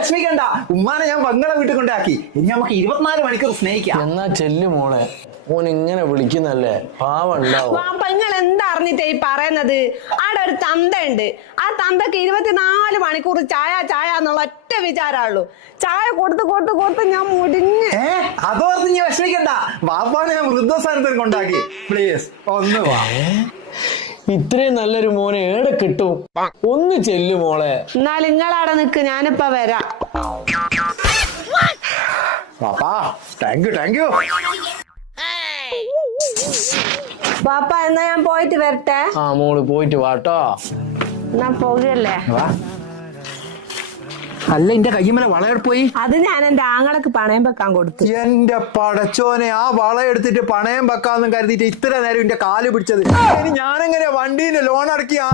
വിഷമിക്കണ്ട, ഉമ്മാനെ ഞാൻ പങ്ങളെ വീട്ടിൽ കൊണ്ടാക്കി. ഇനി നമുക്ക് 24 മണിക്കൂർ സ്നേഹിക്കാം. എന്നാ ചെല്ലു മോളെ, മോൻ ഇങ്ങനെ വിളിക്കുന്നല്ലേ പാവം ഉണ്ടാവും. വാപ്പ നിങ്ങൾ എന്താ അറിഞ്ഞിട്ടേ ഈ പറയുന്നത്? ആടെ ഒരു തന്തയുണ്ട്. ആ തന്തക്ക് 24 മണിക്കൂർ ചായ ചായ എന്നുള്ള ഒറ്റ വിചാരമുള്ളൂ. ചായ കൊടുത്ത് ഞാൻ മുടിഞ്ഞ്. അതോർത്ത് നീ വിഷമിക്കണ്ട, വാപ്പാനെ ഞാൻ വൃദ്ധസ്ഥാനത്തിൽ കൊണ്ടാക്കി. പ്ലീസ് ഒന്ന് വാ. ഇത്രയും നല്ലൊരു മോനെ ഏടെ കിട്ടും? ഒന്ന് ചെല്ലു മോളെ. എന്നാൽ നിങ്ങളവിടെ നിക്ക്, ഞാനിപ്പ വരാം. വാപ്പാ താങ്ക് യു. പാപ്പ എന്നാ ഞാൻ പോയിട്ട് വരട്ടെ. ആ മോള് പോയിട്ട് വാട്ടോ. എന്നാ പോകല്ലേ? അല്ല, എന്റെ കയ്യുമ്മല വളയുടെ പോയി. അത് ഞാൻ എന്റെ ആങ്ങളക്ക് പണയം വെക്കാൻ കൊടുത്തു. എന്റെ പടച്ചോനെ, ആ വള എടുത്തിട്ട് പണയം വെക്കാന്നും കരുതിയിട്ട് ഇത്ര നേരം എന്റെ കാല് പിടിച്ചത്. ഇനി ഞാനെങ്ങനെയാ വണ്ടീന്റെ ലോൺ അടക്കിയാ?